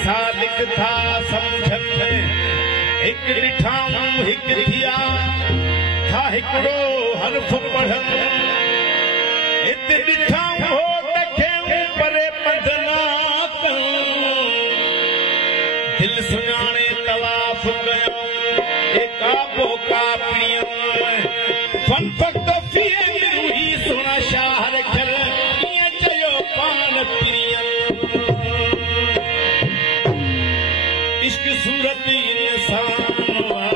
सादिक था समझन में एक ॾिठाऊं हिक थिया था हिकड़ो हर्फ पढ़न इत ॾिठाऊं हो तखे परे बंधना दिल सुञाणे तवाफ कयो एका बोका पियम फन फक्त फिए रूही सोना शाहर खल ये चयो पान पियन इश्क सूरत इंसान वा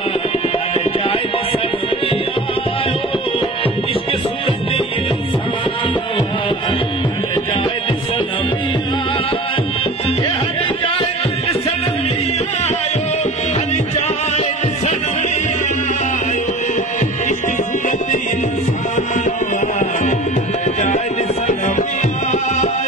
हर जाए सब आयो इश्क सूरत इंसान वा हर जाए सब ये हर जाए सब आयो हर जाए सब आयो इश्क सूरत इंसान वा हर जाए सब आयो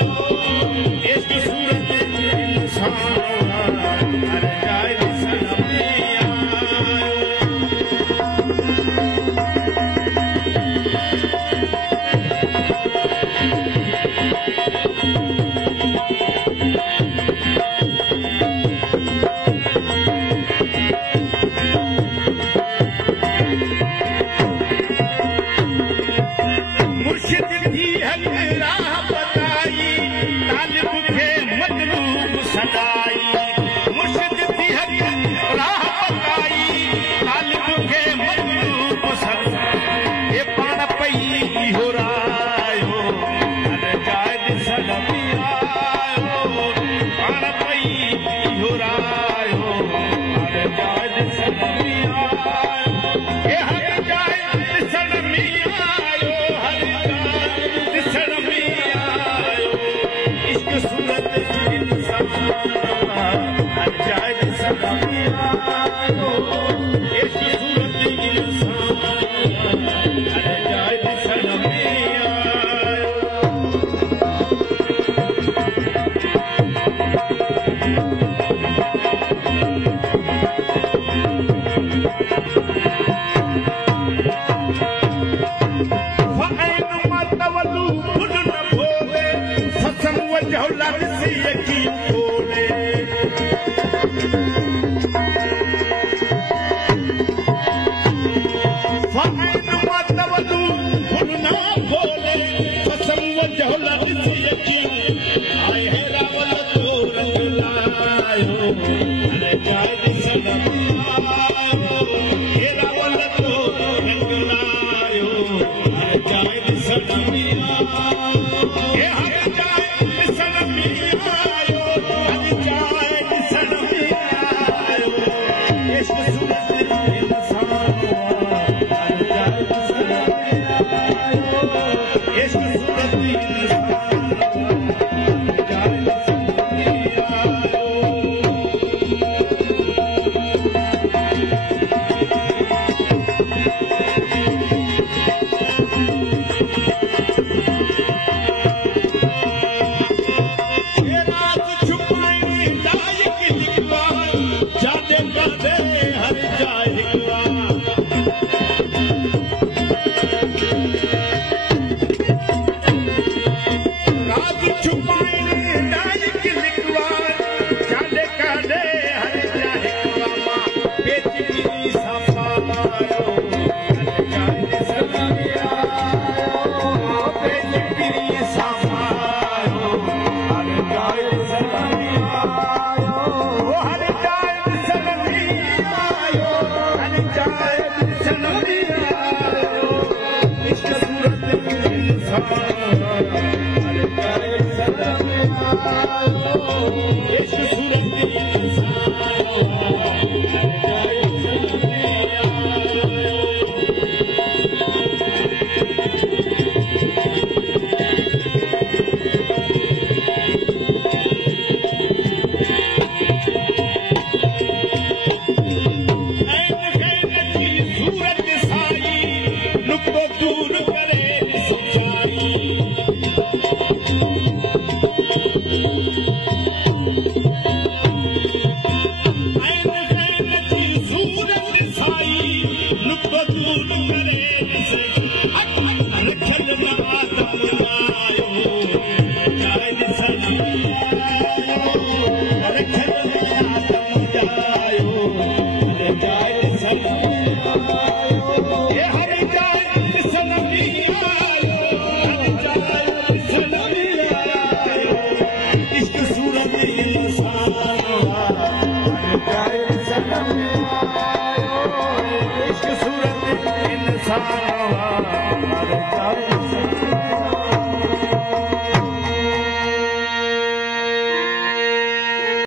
इश्क सूरत इंसान वा हर जाए I